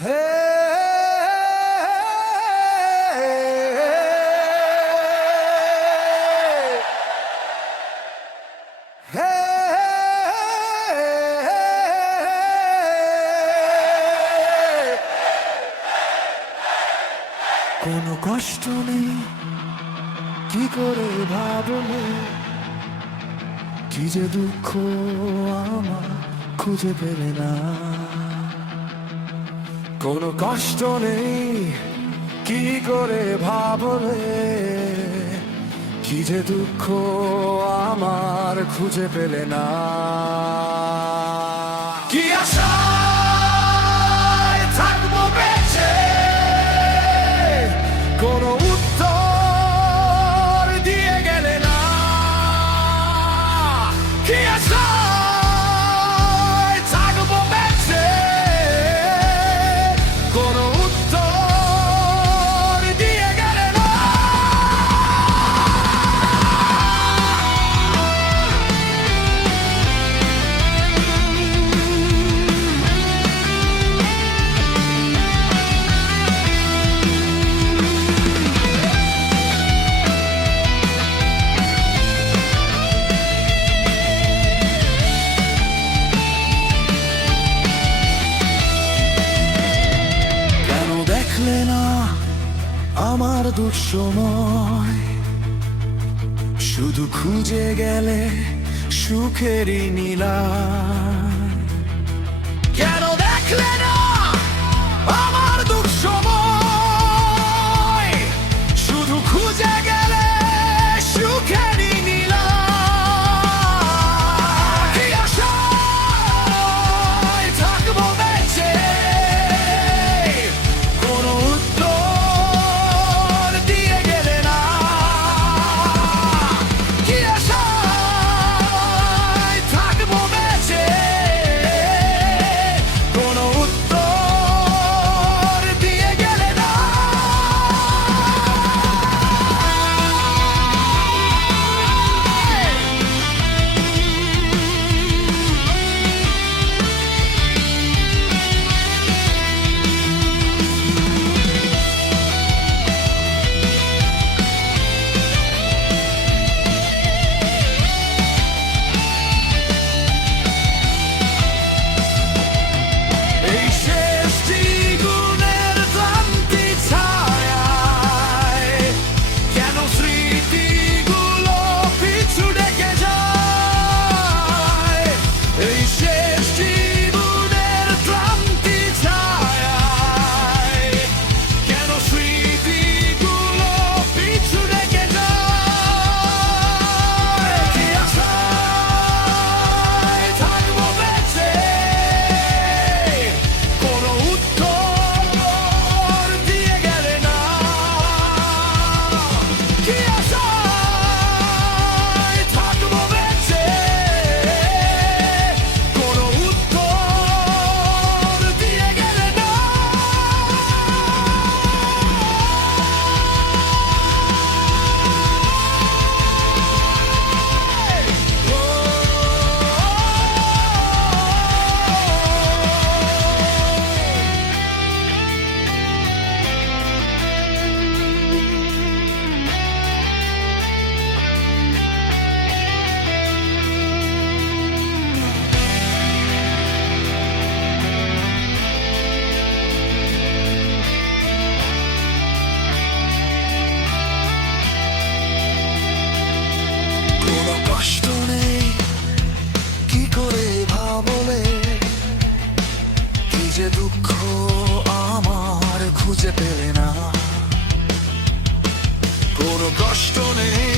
হে হে কোনো কষ্ট নেই কি করে ভাবলে কি যে দুঃখ আমার খুঁজে পেলে না কোনো কষ্ট নেই কি করে ভাবলে কি যে দুঃখ আমার খুঁজে পেলে না কি আশায় থাকবো বেঁচে কোনো উত্তর দিয়ে গেলে না কি আশায় থাকবো বেঁচে কোনো উত্তর দিয়ে গেলে না না আমার দুঃসময় শুধু খুঁজে গেলে সুখেরই নীলা কেন দেখলে না আমার দুঃসময় শুধু খুঁজে গেলে সুখেরই নীলা কি আশায় থাকবো বেঁচে কোনো উত্তর দিয়ে গেলে না কি আশায় থাকবো বেঁচে কোনো উত্তর দিয়ে গেলে না এই শেষ জীবনের ক্লান্তি ছায়ায় কেন স্মৃতিগুলো পিছু ডেকে যায় এই শেষ জীবনের ক্লান্তি ছায়ায় কেন স্মৃতিগুলো পিছু ডেকে যায় কি আশায় থাকবো বেঁচে কোনো উত্তর দিয়ে গেলে না কি আশায় থাকবো বেঁচে কোনো উত্তর দিয়ে গেলে না কোনো কষ্ট নেই কি করে ভাবলে কি যে দুঃখ আমার খুঁজে পেলে না কোনো কষ্ট নেই